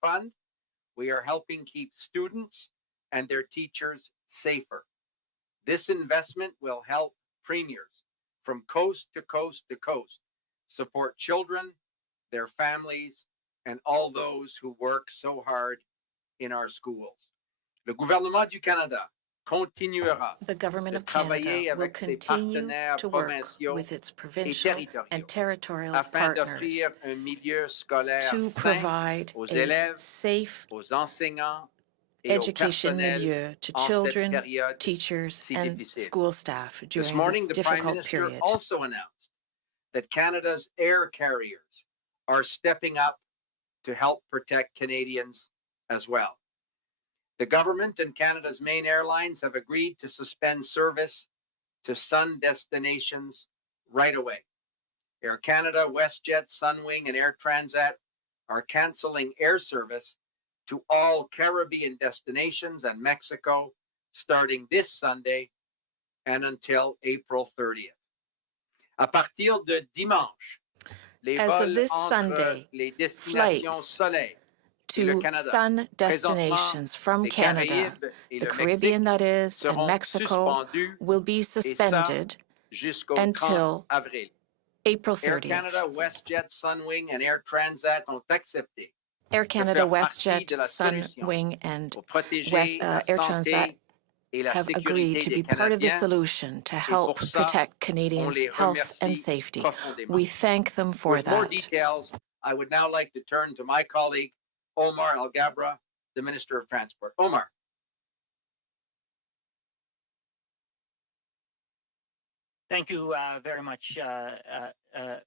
fund, we are helping keep students and their teachers safer. This investment will help premiers from coast to coast to coast support children, their families, and all those who work so hard in our schools. Le gouvernement du Canada continuera The Government de of Canada travailler will avec ses continue partenaires to work provinciaux with its et provincial and territoriaux territorial afin partners d'offrir un milieu scolaire to sain provide aux a élèves, safe aux enseignants et au education personnel milieu to en cette children, période teachers, si and difficile. school staff This during morning, this the Prime difficult Minister period. also announced that Canada's air carriers are stepping up to help protect Canadians as well. The government and Canada's main airlines have agreed to suspend service to sun destinations right away. Air Canada, WestJet, Sunwing, and Air Transat are canceling air service to all Caribbean destinations and Mexico starting this Sunday and until April 30th. À partir de dimanche, les As of vols this entre Sunday, les destinations flights soleil et le to Canada, sun présentement destinations from les Canada, Caraïbes et the le Caribbean Mexique, that is, and seront Mexico suspendus, will be et ça suspended jusqu'au 30 until avril. April Air Canada, 30th. WestJet, Sunwing, and Air Transat ont accepté Air de Canada, faire partie WestJet, de la solution Sunwing, and pour protéger la Air Transat santé et la have agreed sécurité to des be part of the Canadiens. solution to Et help pour ça, protect on Canadians' les health and remercie safety. profondément. We thank them for With more that. details, I would now like to turn to my colleague, Omar Alghabra, the Minister of Transport. Omar. Thank you very much,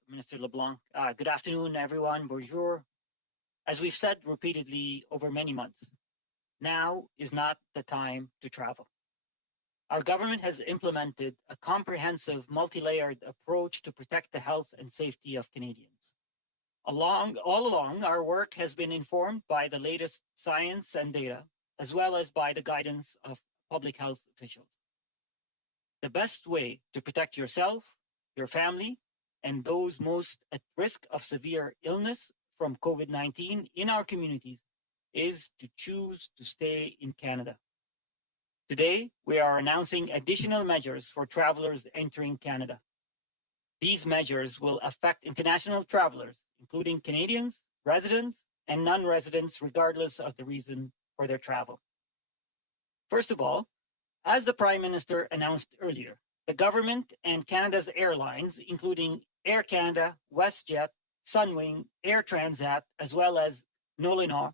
Minister LeBlanc. Good afternoon, everyone. Bonjour. As we've said repeatedly over many months, now is not the time to travel. Our government has implemented a comprehensive, multi-layered approach to protect the health and safety of Canadians. All along, our work has been informed by the latest science and data, as well as by the guidance of public health officials. The best way to protect yourself, your family, and those most at risk of severe illness from COVID-19 in our communities is to choose to stay in Canada. Today, we are announcing additional measures for travelers entering Canada. These measures will affect international travelers, including Canadians, residents, and non-residents, regardless of the reason for their travel. First of all, as the Prime Minister announced earlier, the government and Canada's airlines, including Air Canada, WestJet, Sunwing, Air Transat, as well as Nolinor,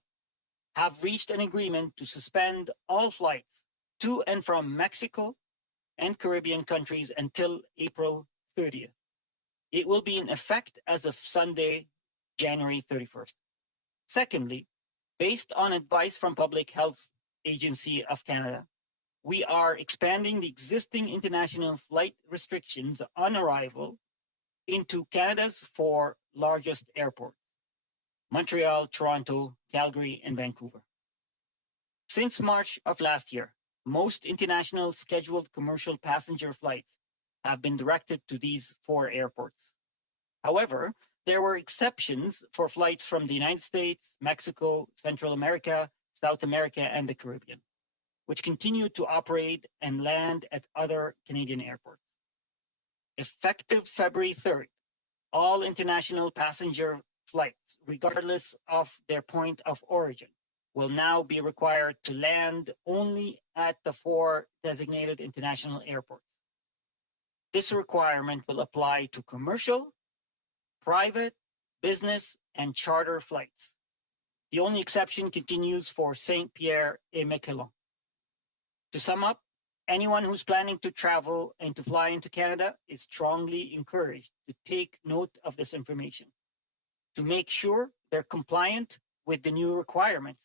have reached an agreement to suspend all flights to and from Mexico and Caribbean countries until April 30th. It will be in effect as of Sunday, January 31st. Secondly, based on advice from Public Health Agency of Canada, we are expanding the existing international flight restrictions on arrival into Canada's 4 largest airports: Montreal, Toronto, Calgary, and Vancouver. Since March of last year, most international scheduled commercial passenger flights have been directed to these 4 airports. However, there were exceptions for flights from the United States, Mexico, Central America, South America, and the Caribbean, which continue to operate and land at other Canadian airports. Effective February 3rd, all international passenger flights, regardless of their point of origin, will now be required to land only at the 4 designated international airports. This requirement will apply to commercial, private, business, and charter flights. The only exception continues for Saint-Pierre-et-Miquelon. To sum up, anyone who's planning to travel and to fly into Canada is strongly encouraged to take note of this information. To make sure they're compliant with the new requirements,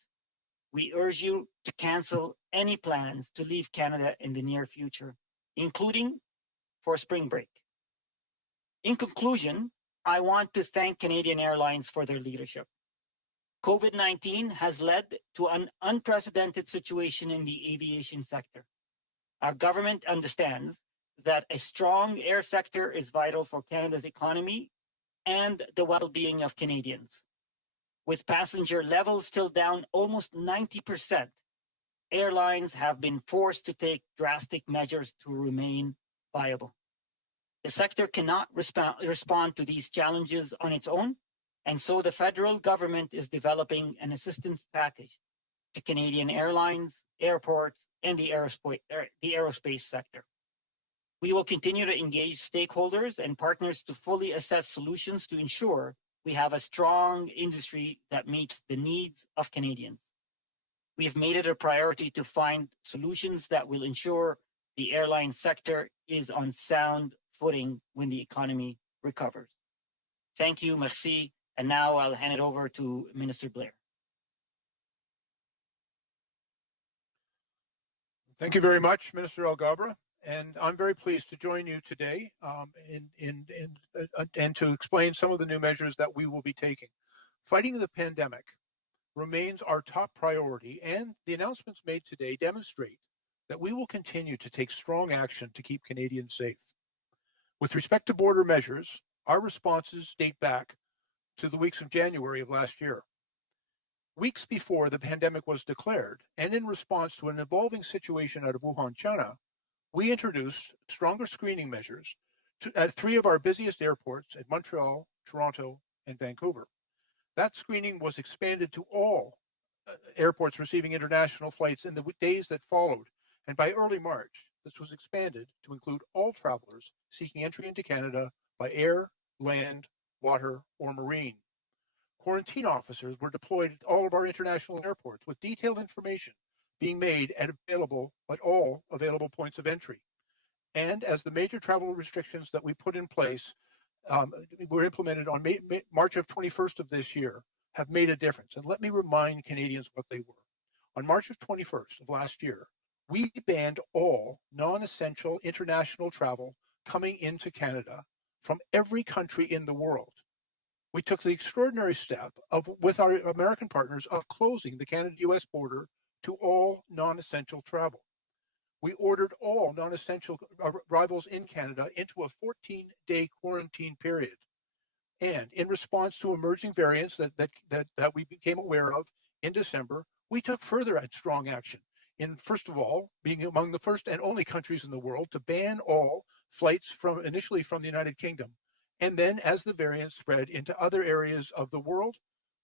we urge you to cancel any plans to leave Canada in the near future, including for spring break. In conclusion, I want to thank Canadian Airlines for their leadership. COVID-19 has led to an unprecedented situation in the aviation sector. Our government understands that a strong air sector is vital for Canada's economy and the well-being of Canadians. With passenger levels still down almost 90%, airlines have been forced to take drastic measures to remain viable. The sector cannot respond to these challenges on its own, and so the federal government is developing an assistance package to Canadian airlines, airports, and the aerospace sector. We will continue to engage stakeholders and partners to fully assess solutions to ensure we have a strong industry that meets the needs of Canadians. We have made it a priority to find solutions that will ensure the airline sector is on sound footing when the economy recovers. Thank you, merci. And now I'll hand it over to Minister Blair. Thank you very much, Minister Alghabra. And I'm very pleased to join you today and to explain some of the new measures that we will be taking. Fighting the pandemic remains our top priority, and the announcements made today demonstrate that we will continue to take strong action to keep Canadians safe. With respect to border measures, our responses date back to the weeks of January of last year. Weeks before the pandemic was declared, and in response to an evolving situation out of Wuhan, China, we introduced stronger screening measures at 3 of our busiest airports at Montreal, Toronto, and Vancouver. That screening was expanded to all airports receiving international flights in the days that followed, and by early March, this was expanded to include all travelers seeking entry into Canada by air, land, water, or marine. Quarantine officers were deployed at all of our international airports with detailed information being made available at all available points of entry. And as the major travel restrictions that we put in place were implemented on March of 21st of this year, have made a difference. And let me remind Canadians what they were. On March of 21st of last year, we banned all non-essential international travel coming into Canada from every country in the world. We took the extraordinary step with our American partners of closing the Canada-US border to all non-essential travel. We ordered all non-essential arrivals in Canada into a 14-day quarantine period. And in response to emerging variants that we became aware of in December, we took further and strong action in, first of all, being among the first and only countries in the world to ban all flights initially from the United Kingdom. And then as the variants spread into other areas of the world,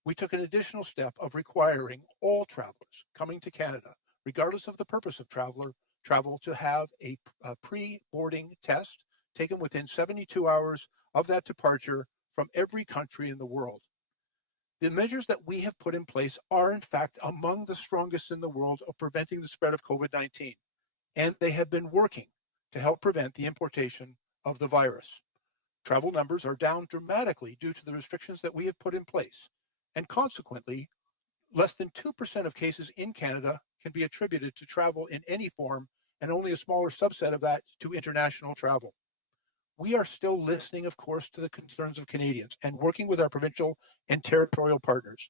we took an additional step of requiring all travelers coming to Canada, regardless of the purpose of travel, to have a pre-boarding test taken within 72 hours of that departure from every country in the world. The measures that we have put in place are, in fact, among the strongest in the world of preventing the spread of COVID-19, and they have been working to help prevent the importation of the virus. Travel numbers are down dramatically due to the restrictions that we have put in place, and consequently, less than 2% of cases in Canada can be attributed to travel in any form, and only a smaller subset of that to international travel. We are still listening, of course, to the concerns of Canadians and working with our provincial and territorial partners.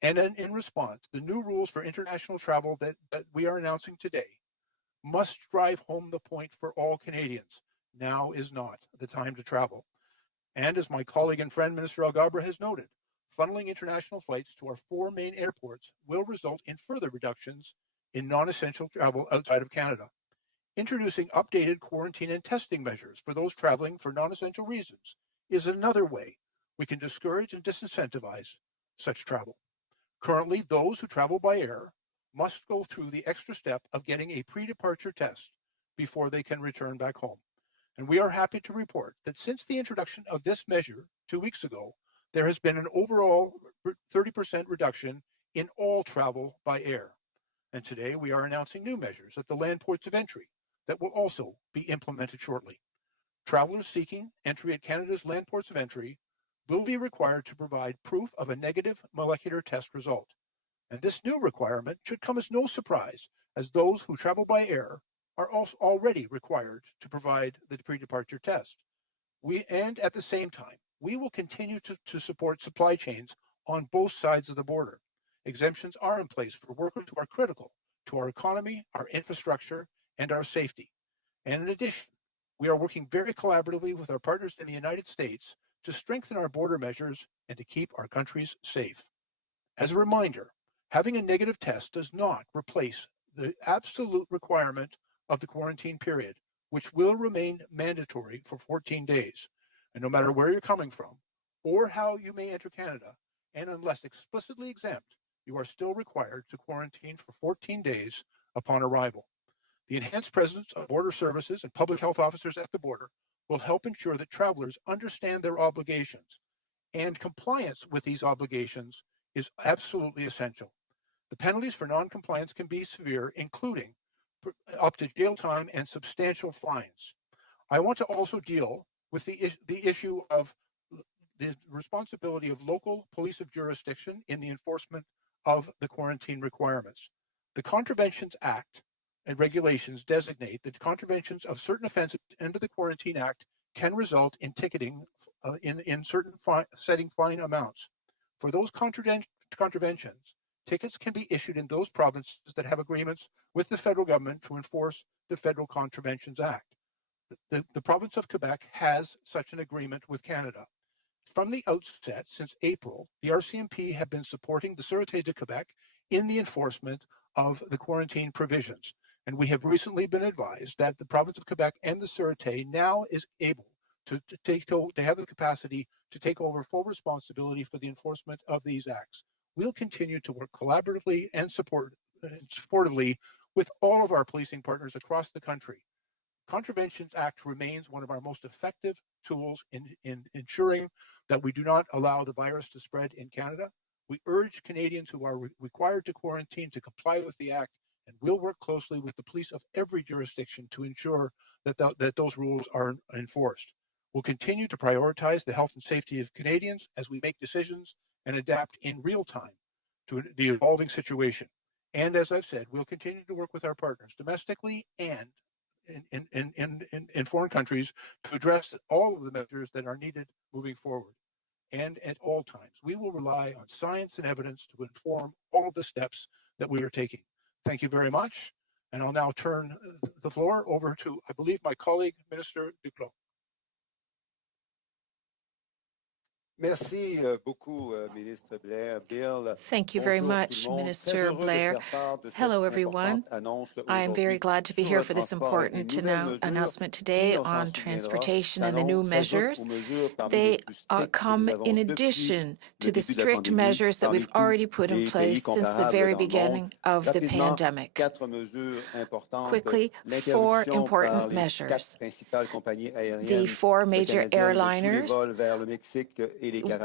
And in response, the new rules for international travel that we are announcing today must drive home the point for all Canadians. Now is not the time to travel. And as my colleague and friend, Minister Alghabra, has noted, funneling international flights to our 4 main airports will result in further reductions in non-essential travel outside of Canada. Introducing updated quarantine and testing measures for those traveling for non-essential reasons is another way we can discourage and disincentivize such travel. Currently, those who travel by air must go through the extra step of getting a pre-departure test before they can return back home. And we are happy to report that since the introduction of this measure 2 weeks ago, there has been an overall 30% reduction in all travel by air. And today we are announcing new measures at the land ports of entry that will also be implemented shortly. Travelers seeking entry at Canada's land ports of entry will be required to provide proof of a negative molecular test result. And this new requirement should come as no surprise, as those who travel by air are also already required to provide the pre-departure test. And at the same time, we will continue to support supply chains on both sides of the border. Exemptions are in place for workers who are critical to our economy, our infrastructure, and our safety. And in addition, we are working very collaboratively with our partners in the United States to strengthen our border measures and to keep our countries safe. As a reminder, having a negative test does not replace the absolute requirement of the quarantine period, which will remain mandatory for 14 days. And no matter where you're coming from or how you may enter Canada, and unless explicitly exempt, you are still required to quarantine for 14 days upon arrival. The enhanced presence of border services and public health officers at the border will help ensure that travelers understand their obligations, and compliance with these obligations is absolutely essential. The penalties for non-compliance can be severe, including up to jail time and substantial fines. I want to also deal with the issue of the responsibility of local police of jurisdiction in the enforcement of the quarantine requirements. The Contraventions Act and regulations designate that contraventions of certain offenses under the Quarantine Act can result in ticketing in certain setting fine amounts. For those contraventions, tickets can be issued in those provinces that have agreements with the federal government to enforce the Federal Contraventions Act. The province of Quebec has such an agreement with Canada. From the outset, since April, the RCMP have been supporting the Sûreté de Québec in the enforcement of the quarantine provisions. And we have recently been advised that the province of Quebec and the Sûreté now is able to have the capacity to take over full responsibility for the enforcement of these acts. We'll continue to work collaboratively and supportively with all of our policing partners across the country. Contraventions Act remains one of our most effective tools in ensuring that we do not allow the virus to spread in Canada. We urge Canadians who are required to quarantine to comply with the Act, and we'll work closely with the police of every jurisdiction to ensure that those rules are enforced. We'll continue to prioritize the health and safety of Canadians as we make decisions and adapt in real time to the evolving situation. And as I've said, we'll continue to work with our partners domestically and in foreign countries to address all of the measures that are needed moving forward. And at all times, we will rely on science and evidence to inform all of the steps that we are taking. Thank you very much. And I'll now turn the floor over to, I believe, my colleague, Minister Duclos. Merci beaucoup, Ministre Blair. Bill. Thank you very much, Minister Blair. Hello, everyone. I am very glad to be here for this important announcement today on transportation and the new measures. They come in addition to the strict measures that we've already put in place since the very beginning of the pandemic. Quickly, 4 important measures. The 4 major airliners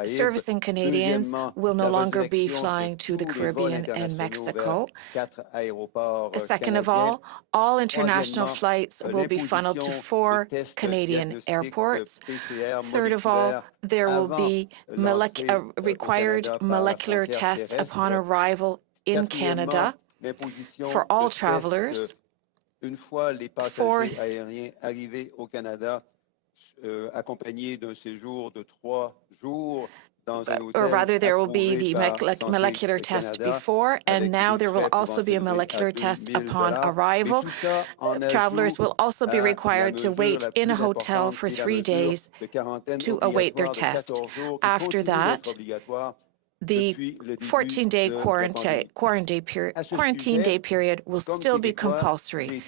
servicing Canadians will no longer be flying to the Caribbean and Mexico. Second of all international flights will be funneled to 4 Canadian airports. Third of all, there will be a required molecular test upon arrival in Canada for all travelers. Fourth, or rather, there will be the molecular test before, and now there will also be a molecular test upon arrival. Travelers will also be required to wait in a hotel for 3 days to await their test. After that, the 14-day quarantine day period will still be compulsory,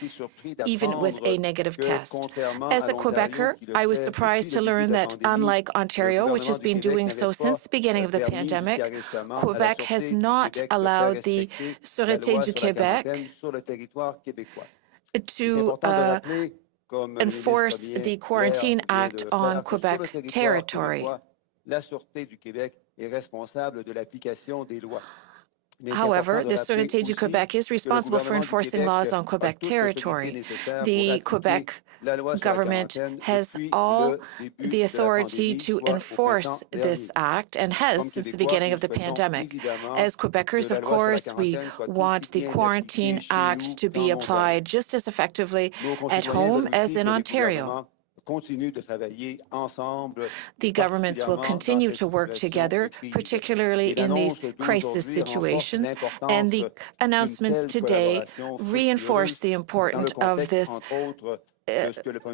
even with a negative test. As a Quebecer, I was surprised to learn that, unlike Ontario, which has been doing so since the beginning of the pandemic, Quebec has not allowed the Sûreté du Québec to enforce the Quarantine Act on Quebec territory. However, the Sûreté du Québec is responsible for enforcing laws on Quebec territory. The Quebec government has all the authority to enforce this act and has since the beginning of the pandemic. As Quebecers, of course, we want the Quarantine Act to be applied just as effectively at home as in Ontario. The governments will continue to work together, particularly in these crisis situations, and the announcements today reinforce the importance of this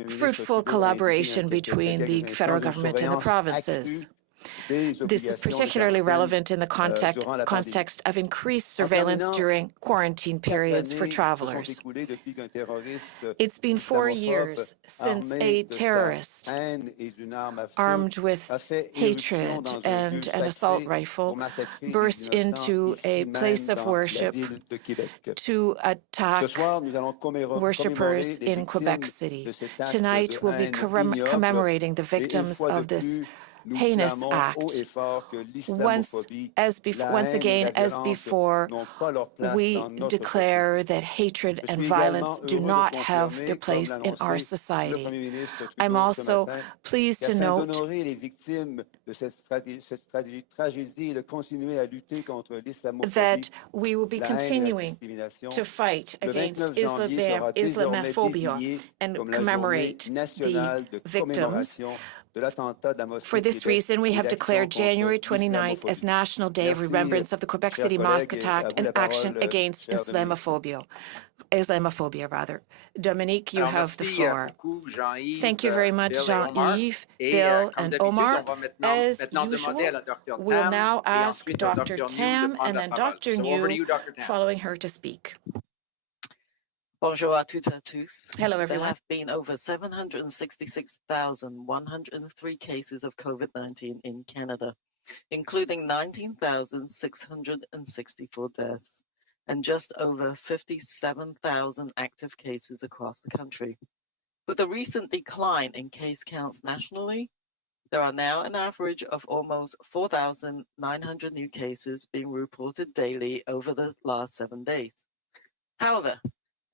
fruitful collaboration between the federal government and the provinces. This is particularly relevant in the context of increased surveillance during quarantine periods for travelers. It's been 4 years since a terrorist armed with hatred and an assault rifle burst into a place of worship to attack worshippers in Quebec City. Tonight, we'll be commemorating the victims of this heinous act. Once again, as before, we declare that hatred and violence do not have their place in our society. I'm also pleased to note that we will be continuing to fight against Islamophobia and commemorate the victims. For this reason, we have declared January 29th as National Day of Remembrance of the Quebec City Mosque attack and action against Islamophobia. Dominique, you have the floor. Thank you very much, Jean-Yves, Bill, and Omar. As usual, we'll now ask Dr. Tam and then Dr. New, following her to speak. Bonjour à toutes et à tous. Hello, everyone. There have been over 766,103 cases of COVID-19 in Canada, including 19,664 deaths and just over 57,000 active cases across the country. With a recent decline in case counts nationally, there are now an average of almost 4,900 new cases being reported daily over the last 7 days. However,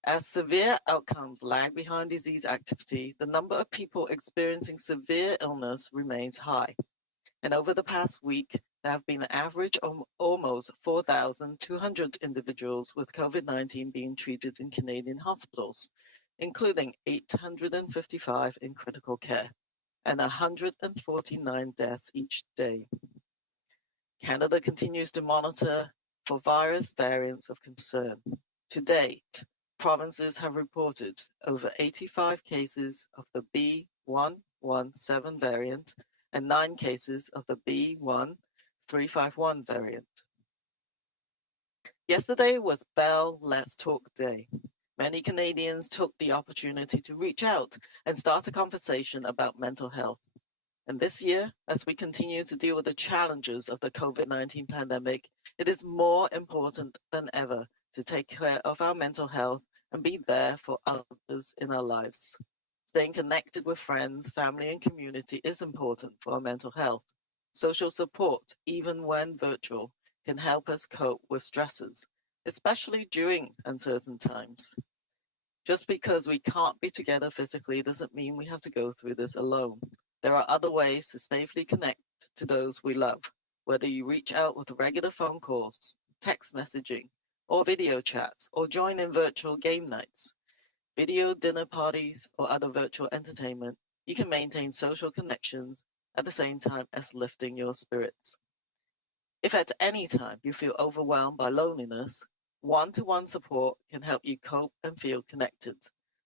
as severe outcomes lag behind disease activity, the number of people experiencing severe illness remains high. And over the past week, there have been an average of almost 4,200 individuals with COVID-19 being treated in Canadian hospitals, including 855 in critical care and 149 deaths each day. Canada continues to monitor for virus variants of concern. To date, provinces have reported over 85 cases of the B.1.1.7 variant and 9 cases of the B.1.351 variant. Yesterday was Bell Let's Talk Day. Many Canadians took the opportunity to reach out and start a conversation about mental health. And this year, as we continue to deal with the challenges of the COVID-19 pandemic, it is more important than ever to take care of our mental health and be there for others in our lives. Staying connected with friends, family, and community is important for our mental health. Social support, even when virtual, can help us cope with stresses, especially during uncertain times. Just because we can't be together physically doesn't mean we have to go through this alone. There are other ways to safely connect to those we love, whether you reach out with regular phone calls, text messaging, or video chats, or join in virtual game nights, video dinner parties, or other virtual entertainment. You can maintain social connections at the same time as lifting your spirits. If at any time you feel overwhelmed by loneliness, one-to-one support can help you cope and feel connected.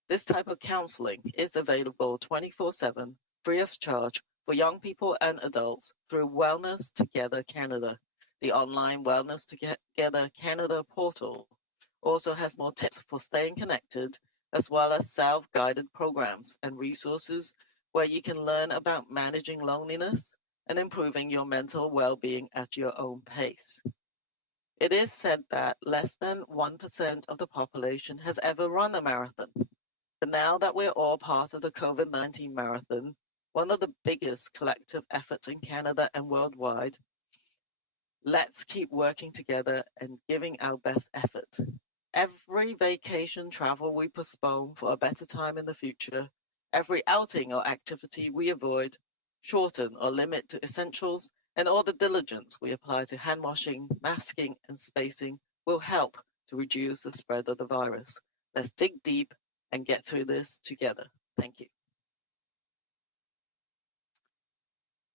This type of counseling is available 24/7, free of charge, for young people and adults through Wellness Together Canada. The online Wellness Together Canada portal also has more tips for staying connected, as well as self-guided programs and resources where you can learn about managing loneliness and improving your mental well-being at your own pace. It is said that less than 1% of the population has ever run a marathon. But now that we're all part of the COVID-19 marathon, one of the biggest collective efforts in Canada and worldwide, let's keep working together and giving our best effort. Every vacation travel we postpone for a better time in the future, every outing or activity we avoid, shorten or limit to essentials, and all the diligence we apply to hand washing, masking, and spacing will help to reduce the spread of the virus. Let's dig deep and get through this together. Thank you.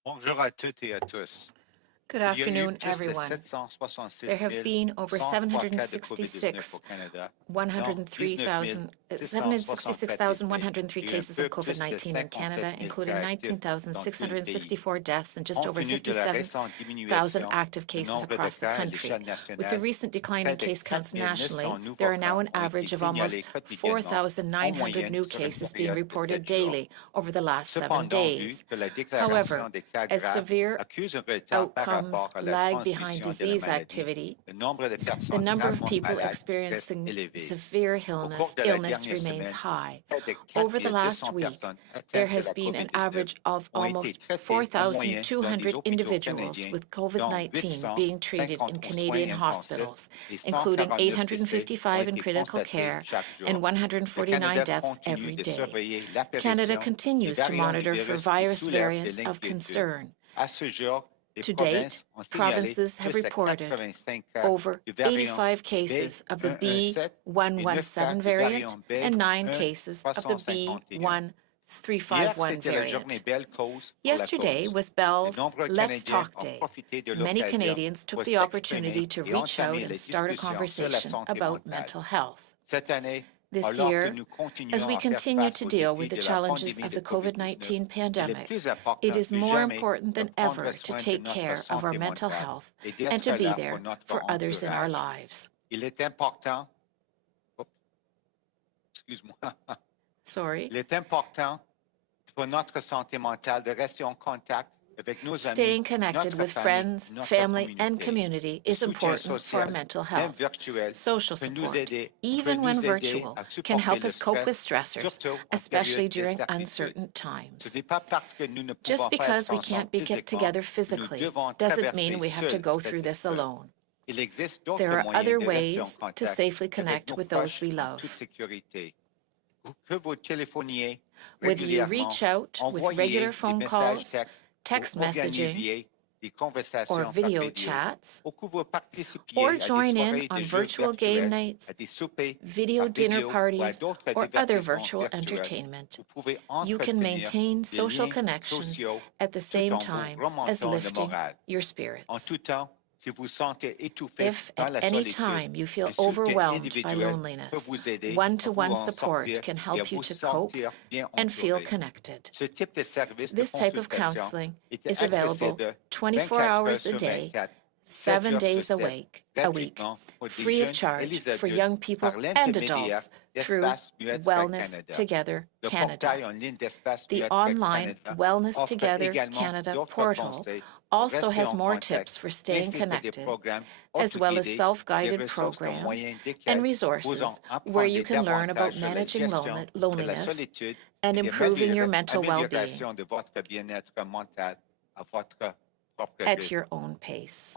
Bonjour à toutes et à tous. Good afternoon, everyone. There have been over 766,103 cases of COVID-19 in Canada, including 19,664 deaths and just over 57,000 active cases across the country. With the recent decline in case counts nationally, there are now an average of almost 4,900 new cases being reported daily over the last 7 days. However, as severe outcomes lag behind disease activity, the number of people experiencing severe illness remains high. Over the last week, there has been an average of almost 4,200 individuals with COVID-19 being treated in Canadian hospitals, including 855 in critical care and 149 deaths every day. Canada continues to monitor for virus variants of concern. To date, provinces have reported over 85 cases of the B.1.1.7 variant and 9 cases of the B.1.351 variant. Yesterday was Bell's Let's Talk Day. Many Canadians took the opportunity to reach out and start a conversation about mental health. This year, as we continue to deal with the challenges of the COVID-19 pandemic, it is more important than ever to take care of our mental health and to be there for others in our lives. Sorry. Staying connected with friends, family, and community is important for our mental health. Social support, even when virtual, can help us cope with stressors, especially during uncertain times. Just because we can't be kept together physically doesn't mean we have to go through this alone. There are other ways to safely connect with those we love. Whether you reach out with regular phone calls, text messaging, or video chats, or join in on virtual game nights, video dinner parties, or other virtual entertainment. You can maintain social connections at the same time as lifting your spirits. If at any time you feel overwhelmed by loneliness, one-to-one support can help you to cope and feel connected. This type of counseling is available 24 hours a day, 7 days a week, free of charge for young people and adults through Wellness Together Canada. The online Wellness Together Canada portal also has more tips for staying connected, as well as self-guided programs and resources where you can learn about managing loneliness and improving your mental well-being at your own pace.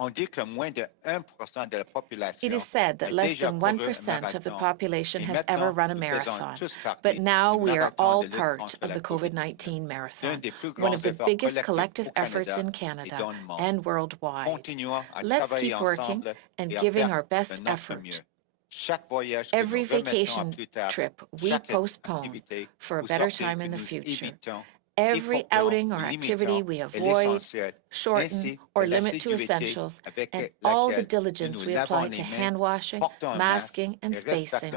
It is said that less than 1% of the population has ever run a marathon, but now we are all part of the COVID-19 marathon, one of the biggest collective efforts in Canada and worldwide. Let's keep working and giving our best effort. Every vacation trip we postpone for a better time in the future. Every outing or activity we avoid, shorten, or limit to essentials, and all the diligence we apply to hand washing, masking, and spacing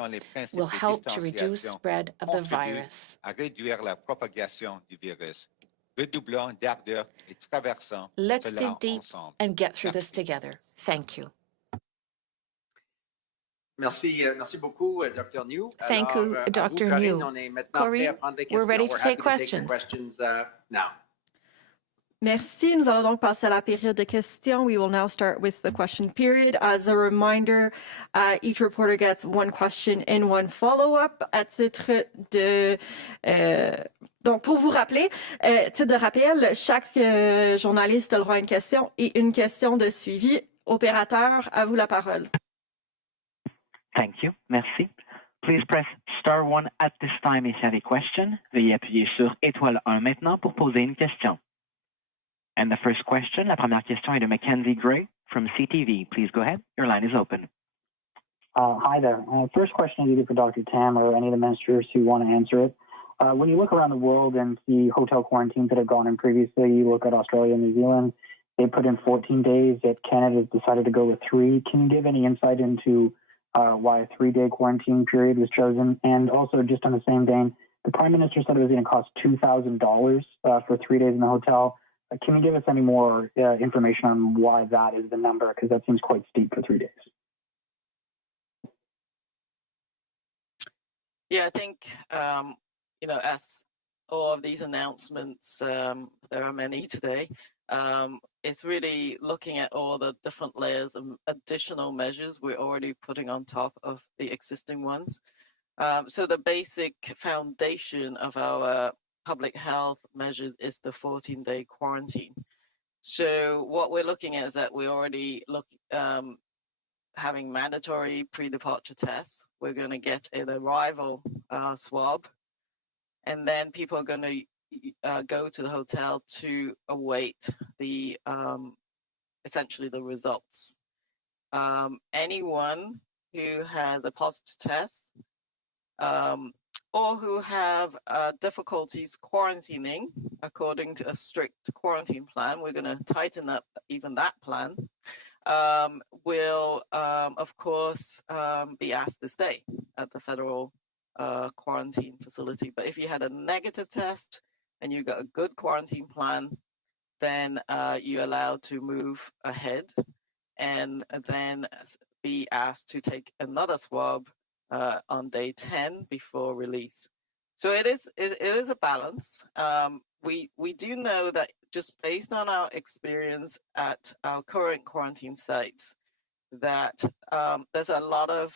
will help to reduce spread of the virus. Let's dig deep and get through this together. Thank you. Merci beaucoup, Dr. New. Thank you, Dr. New. Corinne, we're ready to take questions. Now. Merci. Nous allons donc passer à la période de questions. We will now start with the question period. As a reminder, each reporter gets one question and one follow-up à titre de... Donc, pour vous rappeler, titre de rappel, chaque journaliste a le droit à une question et une question de suivi. Opérateur, à vous la parole. Thank you. Merci. Please press star 1 at this time if you have a question. Veuillez appuyer sur étoile 1 maintenant pour poser une question. And the first question, la première question est de Mackenzie Gray from CTV. Please go ahead. Your line is open. Hi there. First question is either for Dr. Tam or any of the ministers who want to answer it. When you look around the world and see hotel quarantines that have gone in previously, you look at Australia and New Zealand, They put in 14 days, yet Canada decided to go with 3. Can you give any insight into why a 3-day quarantine period was chosen? And also, just on the same vein, the Prime Minister said it was going to cost $2,000 for 3 days in the hotel. Can you give us any more information on why that is the number? Because that seems quite steep for 3 days. Yeah, I think, as all of these announcements, there are many today, it's really looking at all the different layers of additional measures we're already putting on top of the existing ones. So the basic foundation of our public health measures is the 14-day quarantine. So what we're looking at is that we're already having mandatory pre-departure tests. We're going to get an arrival swab, and then people are going to go to the hotel to await the essentially the results. Anyone who has a positive test or who have difficulties quarantining according to a strict quarantine plan, we're going to tighten up even that plan, will, of course, be asked to stay at the federal quarantine facility. But if you had a negative test and you got a good quarantine plan, then you're allowed to move ahead and then be asked to take another swab on day 10 before release. So it is a balance. We do know that just based on our experience at our current quarantine sites, that there's a lot of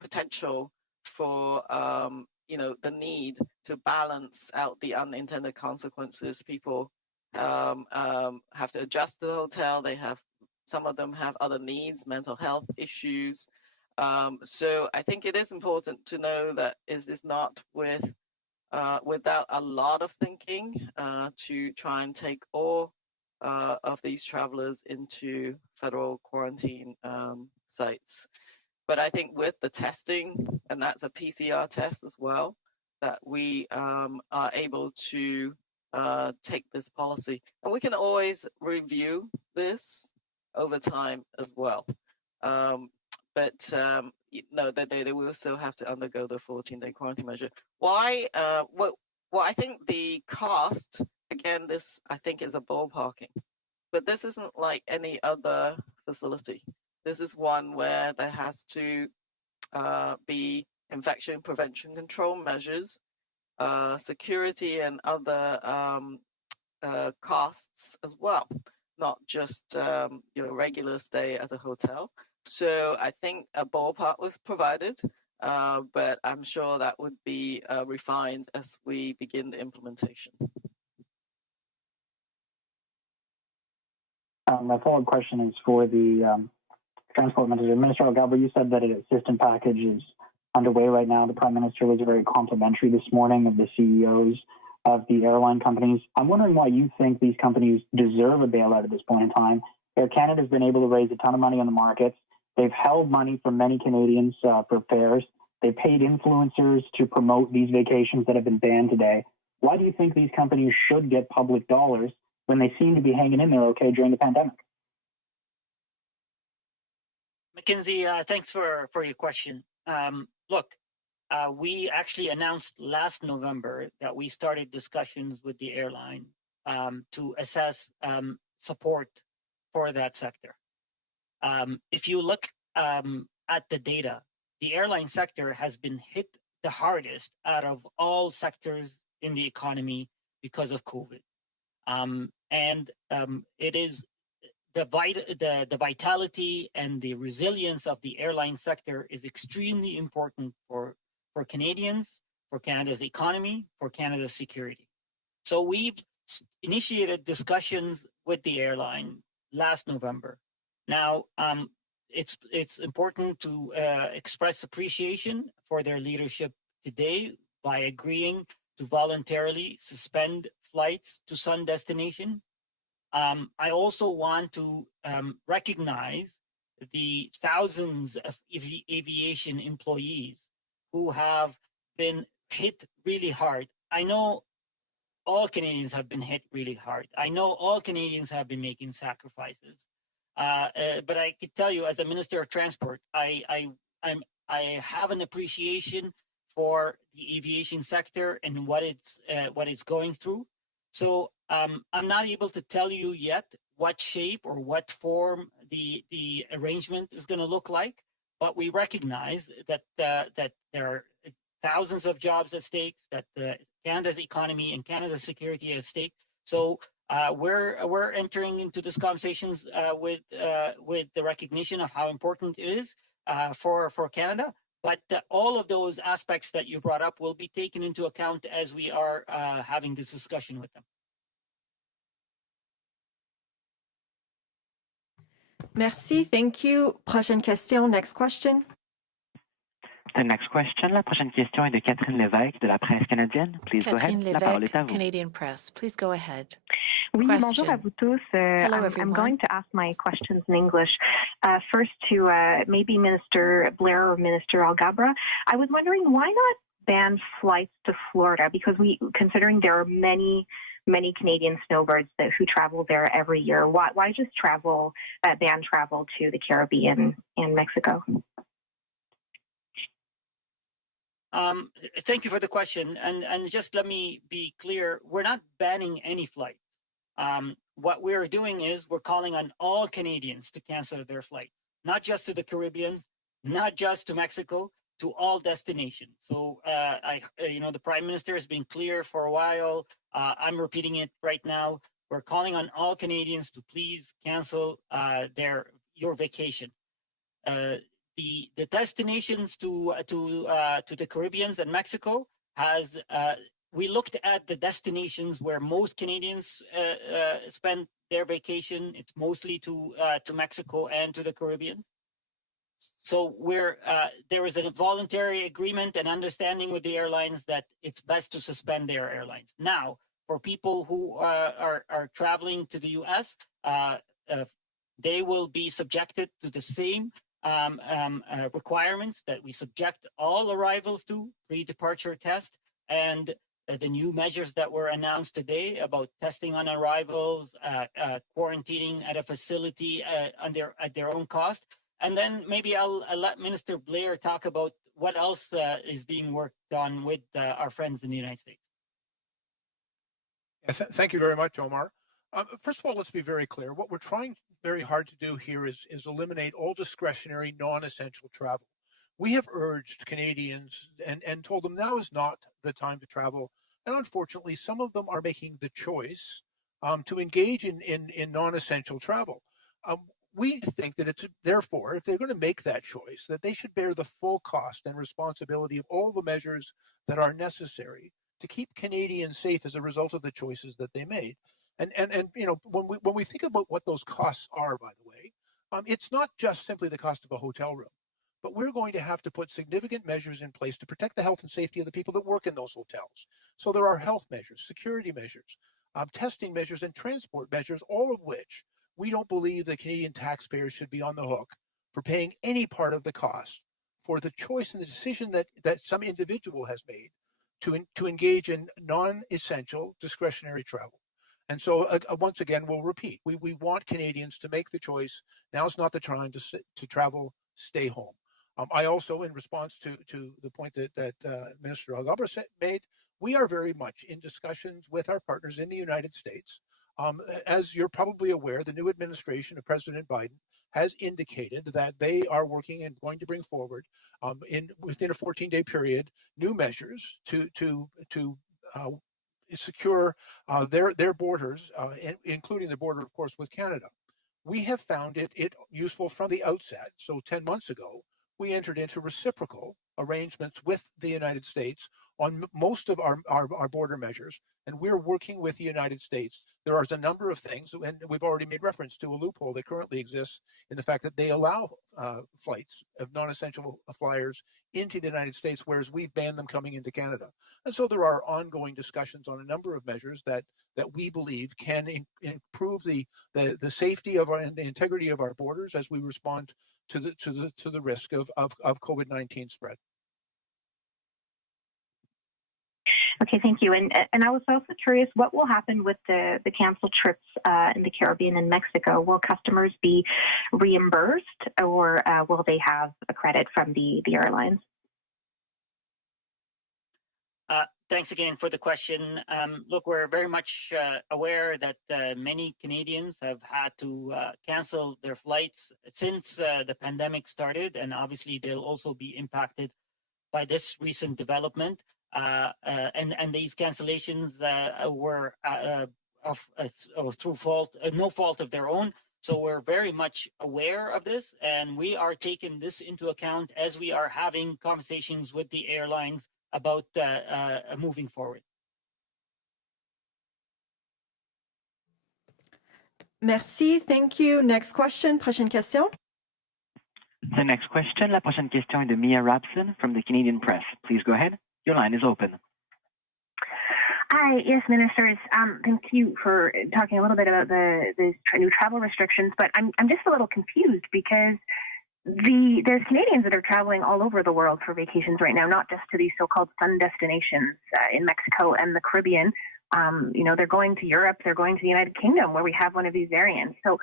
potential for the need to balance out the unintended consequences. People have to adjust to the hotel. Some of them have other needs, mental health issues. So I think it is important to know that it is not without a lot of thinking to try and take all of these travelers into federal quarantine sites. But I think with the testing, and that's a PCR test as well, that we are able to take this policy. And we can always review this over time as well. But they will still have to undergo the 14-day quarantine measure. Why? Well, I think the cost, again, this I think is a ballparking, but this isn't like any other facility. This is one where there has to be infection prevention control measures, security and other costs as well, not just regular stay at a hotel. So I think a ballpark was provided, but I'm sure that would be refined as we begin the implementation. My follow-up question is for the Transport Minister. Minister Algalbo, you said that an assistance package is underway right now. The Prime Minister was very complimentary this morning of the CEOs of the airline companies. I'm wondering why you think these companies deserve a bailout at this point in time. Air Canada has been able to raise a ton of money on the markets. They've held money from many Canadians for fares. They paid influencers to promote these vacations that have been banned today. Why do you think these companies should get public dollars when they seem to be hanging in there okay during the pandemic? Mackenzie, thanks for your question. Look, we actually announced last November that we started discussions with the airline to assess support for that sector. If you look at the data, the airline sector has been hit the hardest out of all sectors in the economy because of COVID. It is the vitality and the resilience of the airline sector is extremely important for Canadians, for Canada's economy, for Canada's security. So we've initiated discussions with the airline last November. Now, it's important to express appreciation for their leadership today by agreeing to voluntarily suspend flights to sun destination. I also want to recognize the thousands of aviation employees who have been hit really hard. I know all Canadians have been hit really hard. I know all Canadians have been making sacrifices. But I could tell you, as a Minister of Transport, I have an appreciation for the aviation sector and what it's going through. So I'm not able to tell you yet what shape or what form the arrangement is going to look like, but we recognize that that there are thousands of jobs at stake, that Canada's economy and Canada's security at stake. So we're entering into these conversations with the recognition of how important it is for Canada. But all of those aspects that you brought up will be taken into account as we are having this discussion with them. Merci, thank you. Prochaine question, next question. The next question, la prochaine question est de Catherine Lévesque de la presse canadienne. Please go ahead. La parole est à vous. Canadian Press. Please go ahead. Oui, Question. bonjour à vous tous. Hello, I'm going to ask my questions in English. First to maybe Minister Blair or Minister Alghabra. I was wondering, why not ban flights to Florida? Because considering there are many Canadian snowbirds who travel there every year, why just ban travel to the Caribbean and Mexico? Thank you for the question. And just let me be clear, we're not banning any flights. What we're doing is we're calling on all Canadians to cancel their flights, not just to the Caribbean, not just to Mexico, to all destinations. So, the Prime Minister has been clear for a while. I'm repeating it right now. We're calling on all Canadians to please cancel your vacation. The destinations to the Caribbean and Mexico has we looked at the destinations where most Canadians spend their vacation. It's mostly to Mexico and to the Caribbean. So there is a voluntary agreement and understanding with the airlines that it's best to suspend their airlines. Now, for people who are traveling to the U.S., they will be subjected to the same requirements that we subject all arrivals to, pre-departure test, and the new measures that were announced today about testing on arrivals, quarantining at a facility at their own cost. And then maybe I'll let Minister Blair talk about what else is being worked on with our friends in the United States. Yes, thank you very much, Omar. First of all, let's be very clear. What we're trying very hard to do here is eliminate all discretionary, non-essential travel. We have urged Canadians and told them now is not the time to travel. And unfortunately, some of them are making the choice to engage in non-essential travel. We think that it's therefore, if they're going to make that choice, that they should bear the full cost and responsibility of all the measures that are necessary to keep Canadians safe as a result of the choices that they made. And when we think about what those costs are, by the way, it's not just simply the cost of a hotel room, but we're going to have to put significant measures in place to protect the health and safety of the people that work in those hotels. So there are health measures, security measures, testing measures, and transport measures, all of which we don't believe the Canadian taxpayers should be on the hook for paying any part of the cost for the choice and the decision that some individual has made to engage in non-essential discretionary travel. And so once again, we'll repeat, we want Canadians to make the choice. Now's not the time to travel, stay home. I also, in response to the point that Minister Alghabra made, we are very much in discussions with our partners in the United States. As you're probably aware, the new administration of President Biden has indicated that they are working and going to bring forward within a 14-day period new measures to secure their borders, including the border, of course, with Canada. We have found it useful from the outset. So 10 months ago, we entered into reciprocal arrangements with the United States on most of our border measures, and we're working with the United States. There are a number of things, and we've already made reference to a loophole that currently exists in the fact that they allow flights of non-essential flyers into the United States, whereas we've banned them coming into Canada. And so there are ongoing discussions on a number of measures that we believe can improve the safety of and the integrity of our borders as we respond to the risk of COVID-19 spread. Okay, thank you. And I was also curious, what will happen with the canceled trips in the Caribbean and Mexico? Will customers be reimbursed, or will they have a credit from the airlines? Thanks again for the question. Look, we're very much aware that many Canadians have had to cancel their flights since the pandemic started, and obviously they'll also be impacted by this recent development. And these cancellations were through no fault of their own. So we're very much aware of this, and we are taking this into account as we are having conversations with the airlines about moving forward. Merci, thank you. Next question, prochaine question. The next question, la prochaine question est de Mia Rabson from the Canadian Press. Please go ahead. Your line is open. Hi, yes, ministers. Thank you for talking a little bit about the new travel restrictions, but I'm just a little confused because there's Canadians that are traveling all over the world for vacations right now, not just to these so-called sun destinations in Mexico and the Caribbean. They're going to Europe, they're going to the United Kingdom, where we have one of these variants. So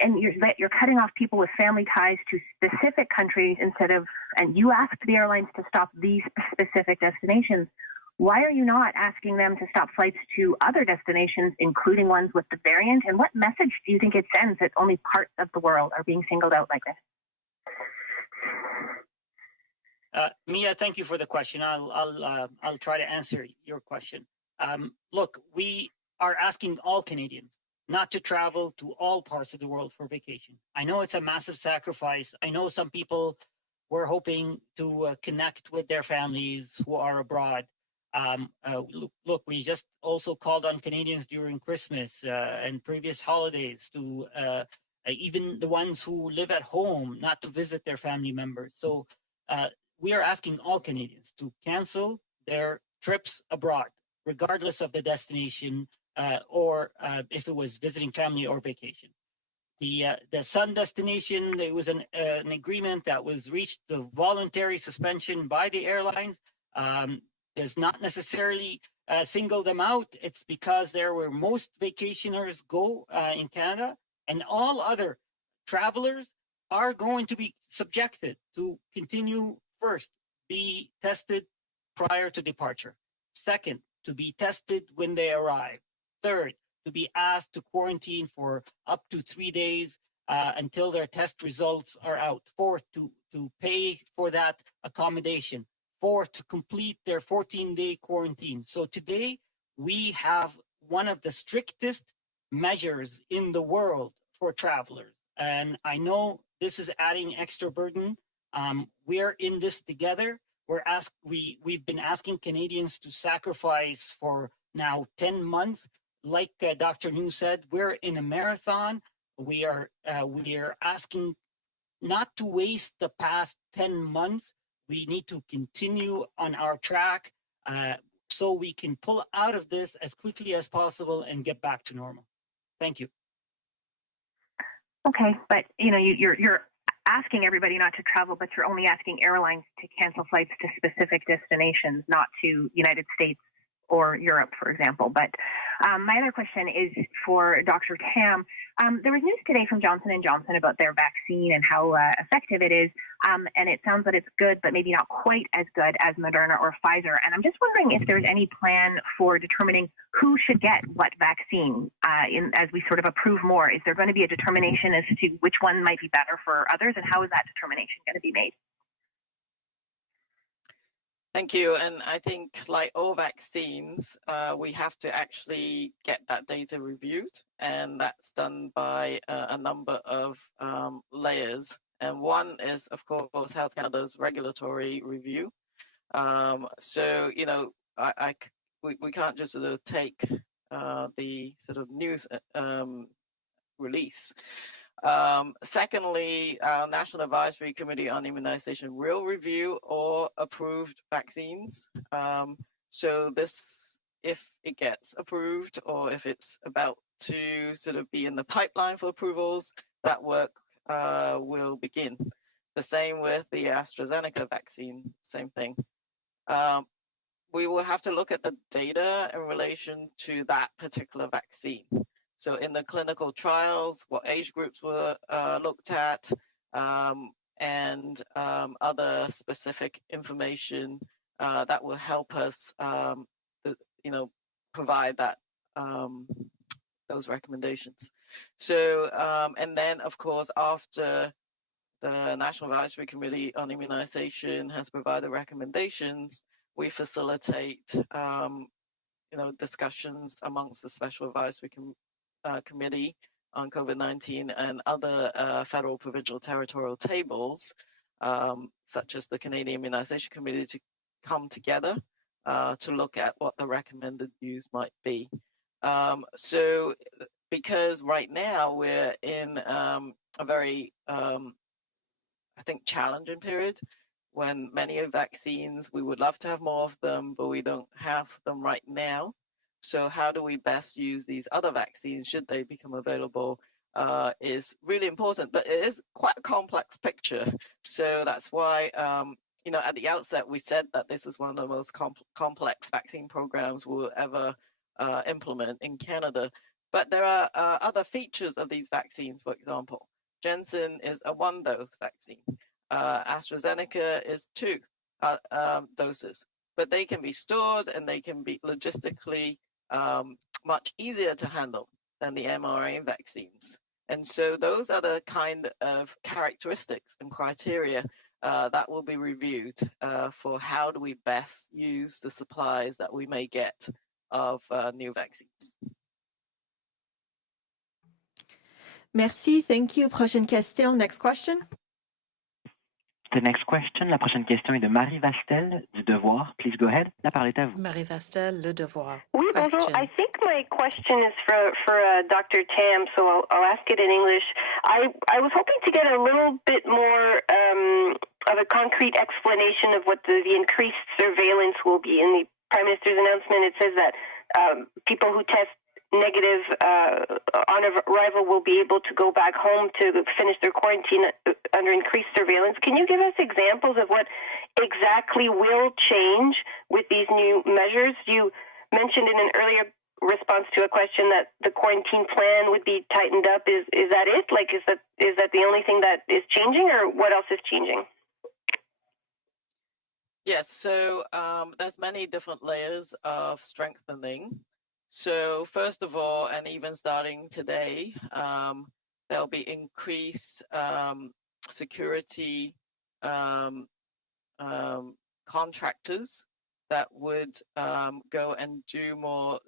and you're cutting off people with family ties to specific countries and you asked the airlines to stop these specific destinations. Why are you not asking them to stop flights to other destinations, including ones with the variant? And what message do you think it sends that only parts of the world are being singled out like this? Mia, thank you for the question. I'll try to answer your question. Look, we are asking all Canadians not to travel to all parts of the world for vacation. I know it's a massive sacrifice. I know some people were hoping to connect with their families who are abroad. Look, we just also called on Canadians during Christmas and previous holidays to even the ones who live at home not to visit their family members. So we are asking all Canadians to cancel their trips abroad, regardless of the destination or if it was visiting family or vacation. The sun destination, there was an agreement that was reached, the voluntary suspension by the airlines. Does not necessarily single them out. It's because they're where most vacationers go in Canada, and all other travelers are going to be subjected to continue first, be tested prior to departure. Second, to be tested when they arrive. Third, to be asked to quarantine for up to 3 days until their test results are out. Fourth, to pay for that accommodation. Fourth, to complete their 14-day quarantine. So today, we have one of the strictest measures in the world for travelers. And I know this is adding extra burden. We're in this together. We've been asking Canadians to sacrifice for now 10 months. Like Dr. New said, we're in a marathon. We are asking not to waste the past 10 months. We need to continue on our track so we can pull out of this as quickly as possible and get back to normal. Thank you. Okay, but you're asking everybody not to travel, but you're only asking airlines to cancel flights to specific destinations, not to United States or Europe, for example. But my other question is for Dr. Tam. There was news today from Johnson & Johnson about their vaccine and how effective it is. And it sounds that it's good, but maybe not quite as good as Moderna or Pfizer. And I'm just wondering if there's any plan for determining who should get what vaccine as we sort of approve more. Is there going to be a determination as to which one might be better for others? And how is that determination going to be made? Thank you. And I think, like all vaccines, we have to actually get that data reviewed. And that's done by a number of layers. And one is, of course, Health Canada's regulatory review. So, we can't just sort of take the sort of news release. Secondly, our National Advisory Committee on Immunization will review all approved vaccines. So this, if it gets approved or if it's about to sort of be in the pipeline for approvals, that work will begin. The same with the AstraZeneca vaccine, same thing. we will have to look at the data in relation to that particular vaccine. So in the clinical trials, what age groups were looked at, and other specific information that will help us, provide that those recommendations. So, and then of course, after the National Advisory Committee on Immunization has provided recommendations, we facilitate, discussions amongst the Special Advisory Committee on COVID-19 and other federal, provincial, territorial tables, such as the Canadian Immunization Committee, to come together to look at what the recommended views might be. So because right now we're in a very, I think, challenging period when many vaccines, we would love to have more of them, but we don't have them right now. So how do we best use these other vaccines, should they become available, is really important, but it is quite a complex picture. So that's why, at the outset, we said that this is one of the most complex vaccine programs we'll ever implement in Canada. But there are other features of these vaccines. For example, Janssen is a one-dose vaccine. AstraZeneca is 2 doses, but they can be stored and they can be logistically much easier to handle than the mRNA vaccines. And so those are the kind of characteristics and criteria that will be reviewed for how do we best use the supplies that we may get of new vaccines. Merci, thank you. Prochaine question, next question. The next question, la prochaine question est de Marie Vastel du Devoir. Please go ahead. La parole est à vous. Marie Vastel, Le Devoir. Oui, bonjour. I think my question is for Dr. Tam, so I'll ask it in English. I was hoping to get a little bit more of a concrete explanation of what the increased surveillance will be. In the Prime Minister's announcement, it says that people who test negative on arrival will be able to go back home to finish their quarantine under increased surveillance. Can you give us examples of what exactly will change with these new measures? You mentioned in an earlier response to a question that the quarantine plan would be tightened up. Is that it? Like, is that the only thing that is changing, or what else is changing? Yes, so there's many different layers of strengthening. So first of all, and even starting today, there'll be increased security contractors that would go and do more,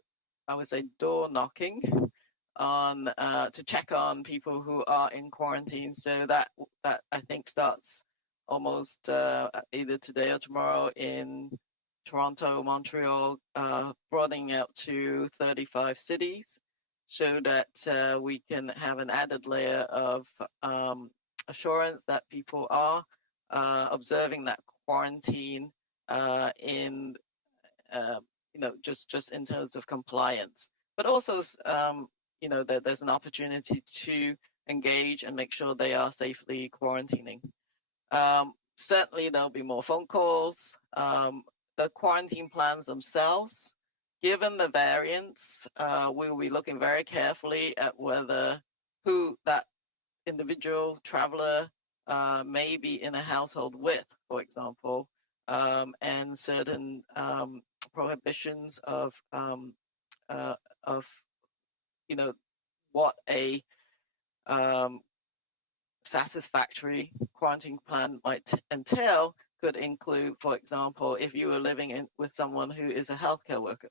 I would say, door knocking on to check on people who are in quarantine. So that I think starts almost either today or tomorrow in Toronto, Montreal, broadening out to 35 cities, so that we can have an added layer of assurance that people are observing that quarantine in just in terms of compliance, but also that there's an opportunity to engage and make sure they are safely quarantining. Certainly there'll be more phone calls. The quarantine plans themselves, given the variants, we will be looking very carefully at who that individual traveler may be in a household with, for example, and certain prohibitions of what a satisfactory quarantine plan might entail. Could include, for example, if you were living with someone who is a healthcare worker,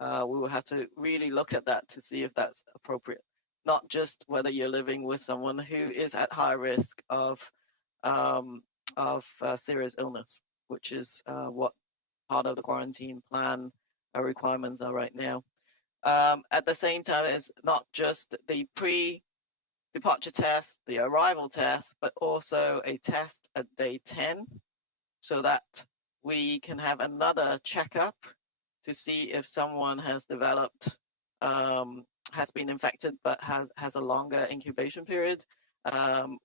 we will have to really look at that to see if that's appropriate. Not just whether you're living with someone who is at high risk of serious illness, which is what part of the quarantine plan requirements are right now. At the same time, it's not just the pre-departure test, the arrival test, but also a test at day 10, so that we can have another checkup to see if someone has developed, has been infected, but has a longer incubation period.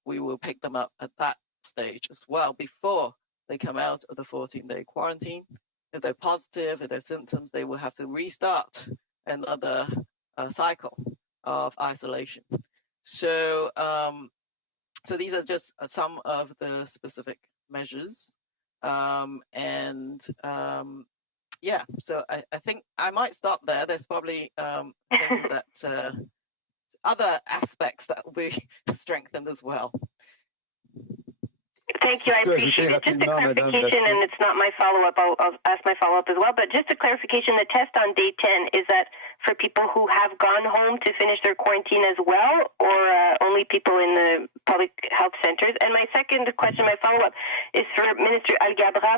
We will pick them up at that stage as well before they come out of the 14-day quarantine, if they're positive, if they're symptoms, they will have to restart another cycle of isolation. So, so these are just some of the specific measures. Yeah, so I think I might stop there. There's probably things that other aspects that will be strengthened as well. Thank you. I appreciate it. Just a clarification, and it's not my follow-up. I'll ask my follow-up as well. But just a clarification, the test on day 10, is that for people who have gone home to finish their quarantine as well, or only people in the public health centers? And my second question, my follow-up, is for Minister Alghabra.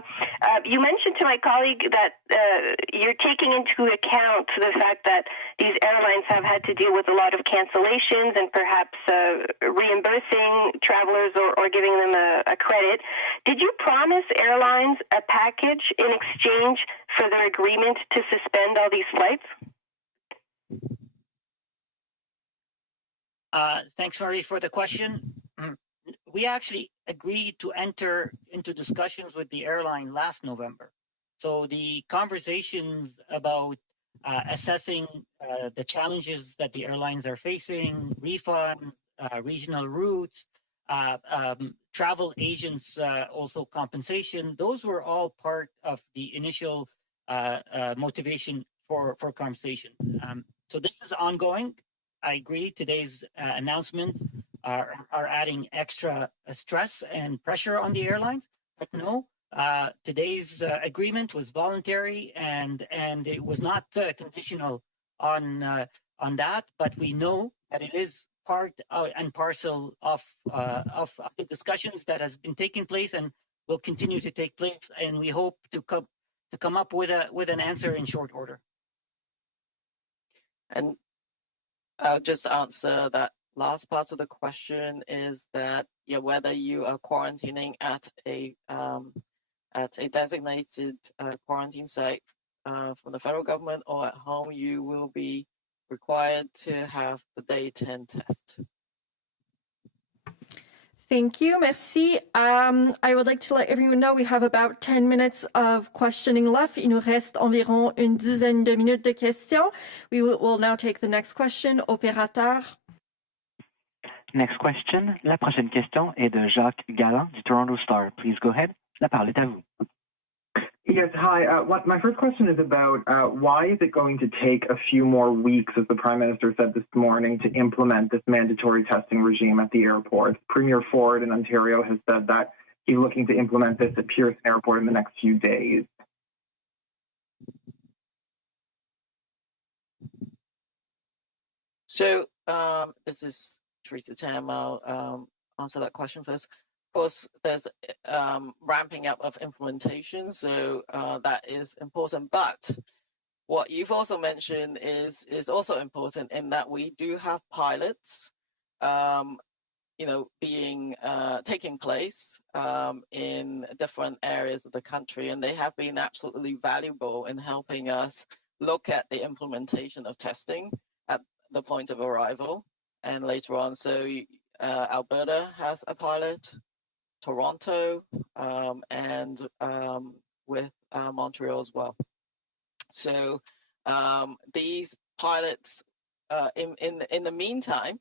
You mentioned to my colleague that you're taking into account the fact that these airlines have had to deal with a lot of cancellations and perhaps reimbursing travelers or giving them a credit. Did you promise airlines a package in exchange for their agreement to suspend all these flights? Thanks, Marie, for the question. We actually agreed to enter into discussions with the airline last November. So the conversations about assessing the challenges that the airlines are facing, refunds, regional routes, travel agents, also compensation, those were all part of the initial motivation for conversations. So this is ongoing. I agree today's announcements are adding extra stress and pressure on the airlines, but no, today's agreement was voluntary and it was not conditional on that, but we know that it is part and parcel of the discussions that has been taking place and will continue to take place, and we hope to come up with an answer in short order. And I'll just answer that last part of the question, is that whether you are quarantining at a designated quarantine site from the federal government or at home, you will be required to have the day 10 test. Thank you, merci. I would like to let everyone know we have about 10 minutes of questioning left. Il nous reste environ une dizaine de minutes de questions. We will now take the next question. Opérateur. Next question. La prochaine question est de Jacques Galland du Toronto Star. Please go ahead. La parole est à vous. Yes, hi. My first question is about why is it going to take a few more weeks, as the Prime Minister said this morning, to implement this mandatory testing regime at the airport? Premier Ford in Ontario has said that he's looking to implement this at Pearson Airport in the next few days. So this is Teresa Tam. I'll answer that question first. Of course, there's ramping up of implementation, so that is important. But what you've also mentioned is also important in that we do have pilots, taking place in different areas of the country, and they have been absolutely valuable in helping us look at the implementation of testing at the point of arrival and later on. So Alberta has a pilot, Toronto, and with Montreal as well. So these pilots, in the meantime,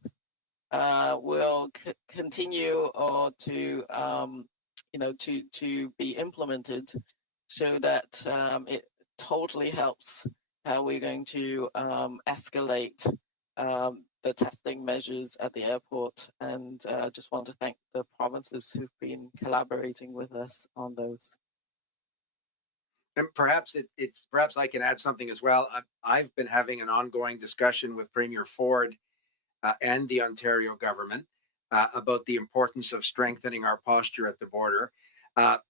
will continue or to be implemented, so that it totally helps how we're going to escalate the testing measures at the airport, and just want to thank the provinces who've been collaborating with us on those. And perhaps perhaps I can add something as well. I've been having an ongoing discussion with Premier Ford and the Ontario government about the importance of strengthening our posture at the border.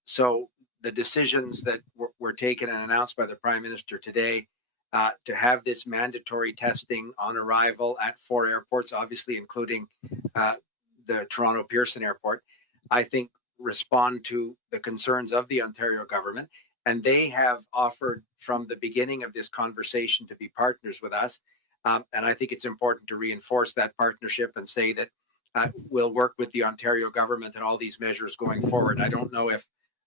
So the decisions that were taken and announced by the Prime Minister today to have this mandatory testing on arrival at 4 airports, obviously including the Toronto Pearson Airport, I think respond to the concerns of the Ontario government. And they have offered from the beginning of this conversation to be partners with us. And I think it's important to reinforce that partnership and say that we'll work with the Ontario government and all these measures going forward. I don't know if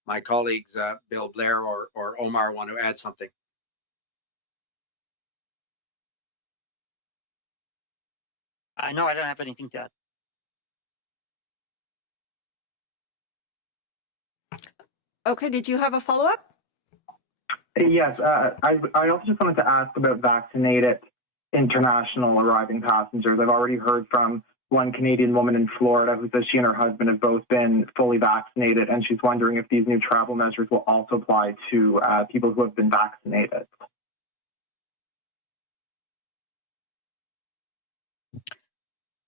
my colleagues, Bill Blair or Omar, want to add something. No, I don't have anything to add. Okay, did you have a follow-up? Yes, I also just wanted to ask about vaccinated international arriving passengers. I've already heard from one Canadian woman in Florida who says she and her husband have both been fully vaccinated, and she's wondering if these new travel measures will also apply to people who have been vaccinated.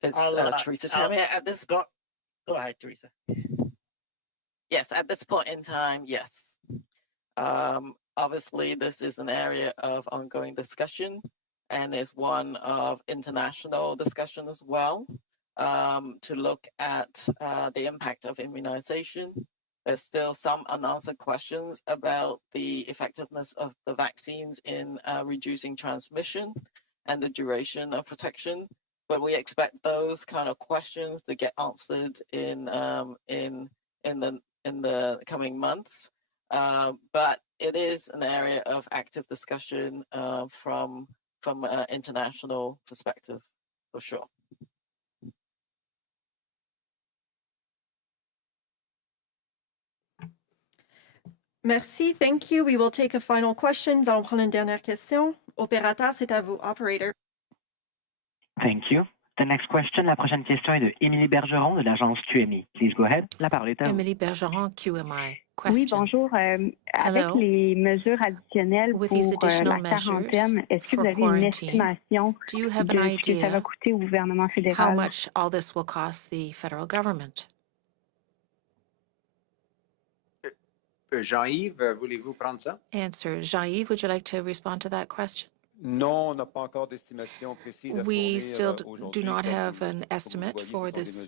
It's Teresa Tammy at this. Go ahead, Teresa. Yes, at this point in time, yes. Obviously, this is an area of ongoing discussion, and is one of international discussion as well, to look at the impact of immunization. There's still some unanswered questions about the effectiveness of the vaccines in reducing transmission and the duration of protection. But we expect those kind of questions to get answered in the coming months. But it is an area of active discussion from an international perspective, for sure. Merci, thank you. We will take a final question. Nous allons prendre une dernière question. Opérateur, c'est à vous. Operator. Thank you. The next question, la prochaine question est de Émilie Bergeron de l'agence QMI. Please go ahead. La parole est à vous. Émilie Bergeron, QMI. Question. Oui, bonjour. Avec les mesures additionnelles pour la quarantaine, est-ce que vous avez une estimation de ce que ça va coûter au gouvernement fédéral? How much all this will cost the federal government? Jean-Yves, voulez-vous prendre ça? Answer. Jean-Yves, would you like to respond to that question? Non, on n'a pas encore d'estimation précise à We fournir still aujourd'hui. do not have an estimate for these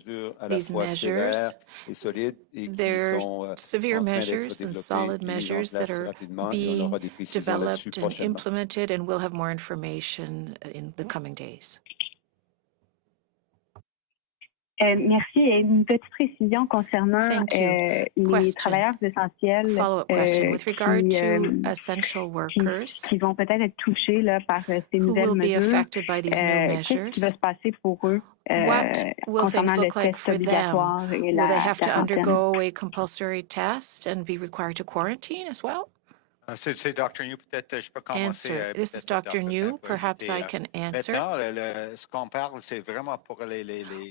measures. They're severe measures and solid measures that are being developed and implemented, and we'll have more information in the coming days. Merci. Et une petite précision concernant les travailleurs essentiels qui vont peut-être être touchés là, par ces nouvelles mesures. Qu'est-ce qui va se passer pour eux concernant le test obligatoire et la Will they have to quarantaine? undergo a compulsory test and be required to quarantine as well? C'est Dr. New, peut-être je peux commencer. Answer. This is Dr. New. Perhaps I can answer. Ce qu'on parle, c'est vraiment pour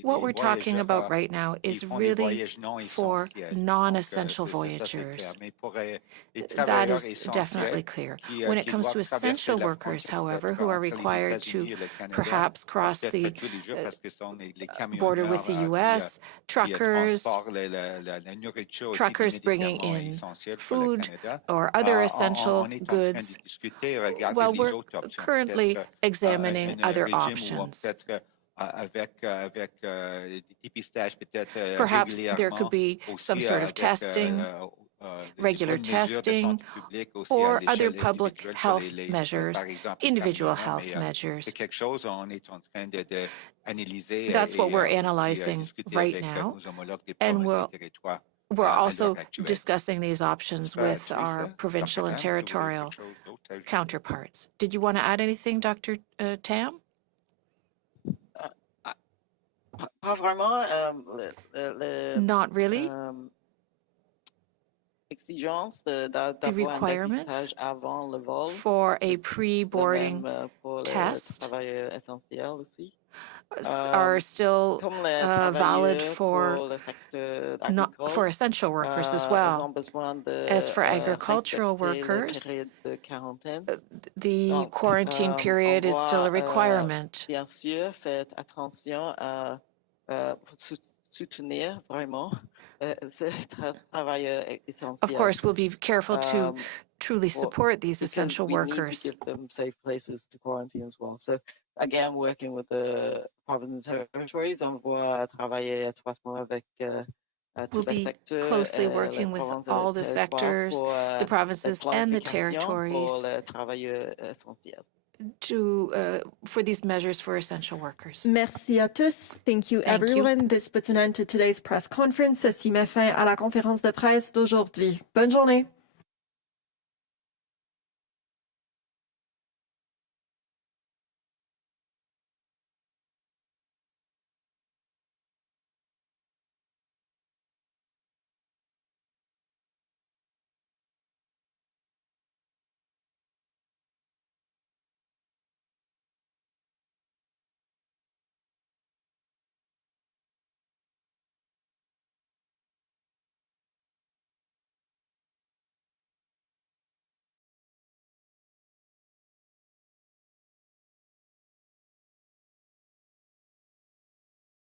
What we're talking about right now is really for non-essential voyagers. That is definitely clear. When it comes to essential workers, however, who are required to perhaps cross the border with the U.S., truckers bringing in food or other essential goods, well, we're currently examining other options. Perhaps there could be some sort of testing, regular testing, or other public health measures, individual health measures. That's what we're analyzing right now, and we're also discussing these options with our provincial and territorial counterparts. Did you want to add anything, Dr. Tam? Pas vraiment. Not really. The requirements for a pre-boarding test are still valid for essential workers as well. As for agricultural workers, the quarantine period is still a requirement. Of course, we'll be careful to truly support these essential workers. We need to give them safe places to quarantine as well. So again, working with the provinces and territories, on va travailler étroitement avec We'll be closely working with all the sectors, the provinces, and the territories for these measures for essential workers. Merci à tous. Thank you, everyone. This puts an end to today's press conference. Ceci met fin à la conférence de presse d'aujourd'hui. Bonne journée.